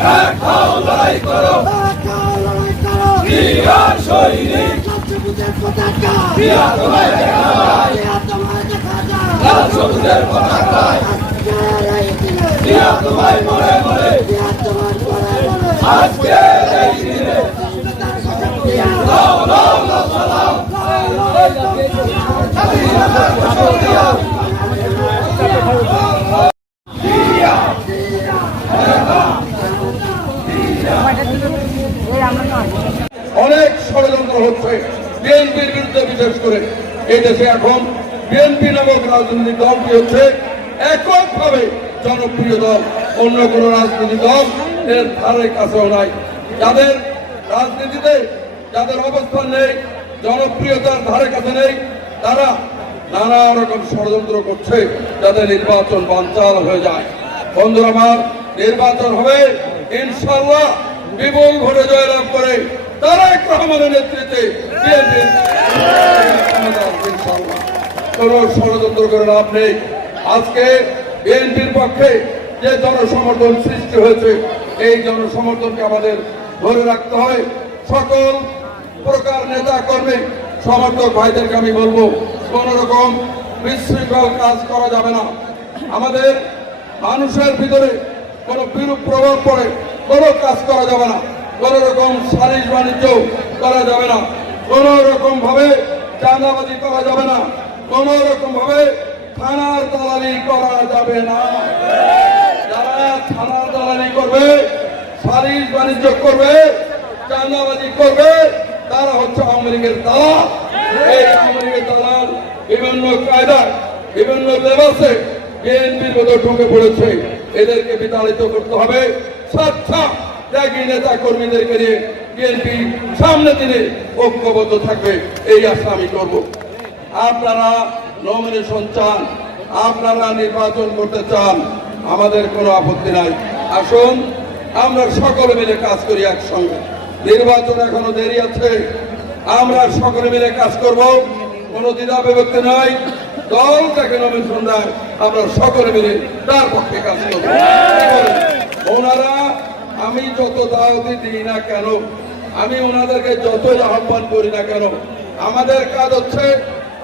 লড়াই করো লড়াই করো বিহার সৈনিক দিয়া তোমায় দেখা যায় লাল সবুজের পতাকায় দিয়া তোমায় মরে মরে আজকে এই দিনে লাও লাও লাও সালাম অনেক ষড়যন্ত্র হচ্ছে। বিএনপির বিরুদ্ধে বিশেষ করে এই দেশে এখন বিএনপি নামক রাজনৈতিক দলটি হচ্ছে? এককভাবে জনপ্রিয় দল, অন্য কোন রাজনৈতিক দল এর ধারে কাছেও নাই। যাদের রাজনীতিতে যাদের অবস্থান নেই, জনপ্রিয়তার ধারে কাছে নেই, তারা নানা রকম ষড়যন্ত্র করছে যাতে নির্বাচন বানচাল হয়ে যায়। বন্ধুরা আমার, নির্বাচন হবে ইনশাল্লাহ বিপুল ভোটে জয়লাভ করে তারেক রহমানের নেতৃত্বে কোন ষড়যন্ত্র করে লাভ নেই। আজকে বিএনপির পক্ষে যে জনসমর্থন সৃষ্টি হয়েছে, এই জনসমর্থনকে আমাদের ধরে রাখতে হয়। সকল প্রকার নেতা কর্মী সমর্থক ভাইদেরকে আমি বলব, কোন রকম বিশৃঙ্খল কাজ করা যাবে না। আমাদের মানুষের ভিতরে কোনো বিরূপ প্রভাব পড়ে কোনো কাজ করা যাবে না। কোন রকম সালিশ বাণিজ্য করা যাবে না। কোন রকম ভাবে চাঁদাবাজি করা যাবে না। কোন রকম ভাবে থানার দালালি করা যাবে না। যারা থানার দালালি করবে, সালিশ বাণিজ্য করবে, চাঁদাবাজি করবে, তারা হচ্ছে আওয়ামী লীগের দালাল। এই আওয়ামী লীগের দালাল বিভিন্ন কায়দায়, বিভিন্ন লেবাসে বিএনপির মতো ঢুকে পড়েছে। এদেরকে বিতাড়িত করতে হবে। স্বচ্ছা ত্যাগী নেতা কর্মীদেরকে নিয়ে বিএনপি সামনে দিনে ঐক্যবদ্ধ থাকবে, এই আশা আমি করব। আপনারা নমিনেশন চান, আপনারা নির্বাচন করতে চান, আমাদের কোনো আপত্তি নাই। আসুন, আমরা সকলে মিলে কাজ করি একসঙ্গে। নির্বাচন এখনও দেরি আছে, আমরা সকলে মিলে কাজ করব। কোনো দ্বিধা বিভক্তি নাই, দল তাকে নমিনেশন দেয়, আমরা সকলে মিলে তার পক্ষে কাজ করব। ওনারা আমি যত দাওয়াতি দিই না কেন, আমি ওনাদেরকে যতই আহ্বান করি না কেন, আমাদের কাজ হচ্ছে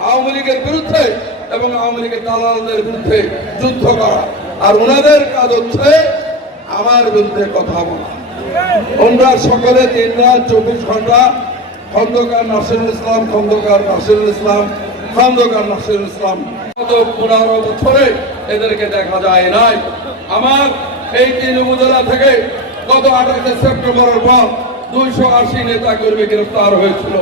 আওয়ামী লীগের বিরুদ্ধে এবং আওয়ামী লীগের দালালদের বিরুদ্ধে যুদ্ধ করা। আর ওনাদের কাজ হচ্ছে আমার বিরুদ্ধে কথা বলা। ওনারা সকলে দিন রাত চব্বিশ ঘণ্টা খন্দকার নাসিরুল ইসলাম, খন্দকার নাসিরুল ইসলাম, খন্দকার নাসিরুল ইসলাম। গত পনেরো বছরে এদেরকে দেখা যায় নাই। আমার এই তিন উপজেলা থেকে গত আঠাশে সেপ্টেম্বরের পর দুইশো আশি নেতা কর্মী গ্রেফতার হয়েছিল।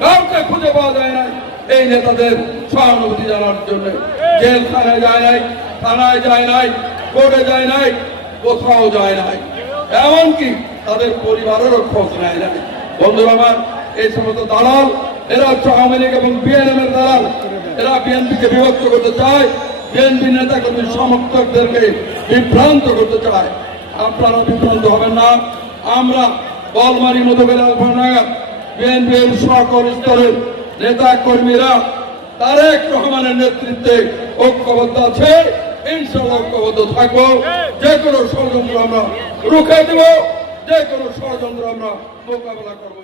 কাউকে খুঁজে পাওয়া যায় নাই। এই নেতাদের সহানুভূতি জানার জন্য জেল থানায় যায় নাই, থানায় যায় নাই, কোর্টে যায় নাই, কোথাও যায় নাই। এমনকি তাদের পরিবারেরও খোঁজ নেয় নাই। বন্ধুরা আমার, এই সমস্ত দালাল, এরা হচ্ছে আওয়ামী লীগ এবং বিএনএম এর দালাল। এরা বিএনপিকে বিভক্ত করতে চায় বিএনপি নেতা কর্মী সমর্থকদেরকে বিভ্রান্ত করতে চায়। আপনারা বিভ্রান্ত হবেন না। আমরা বলমারি নাগাদ বিএনপির সকল স্তরের নেতা কর্মীরা, তারেক রহমানের নেতৃত্বে ঐক্যবদ্ধ আছে। ইনশাল্লাহ ঐক্যবদ্ধ থাকব। যে কোনো ষড়যন্ত্র আমরা রুখে দেব। যে কোনো ষড়যন্ত্র আমরা মোকাবেলা করব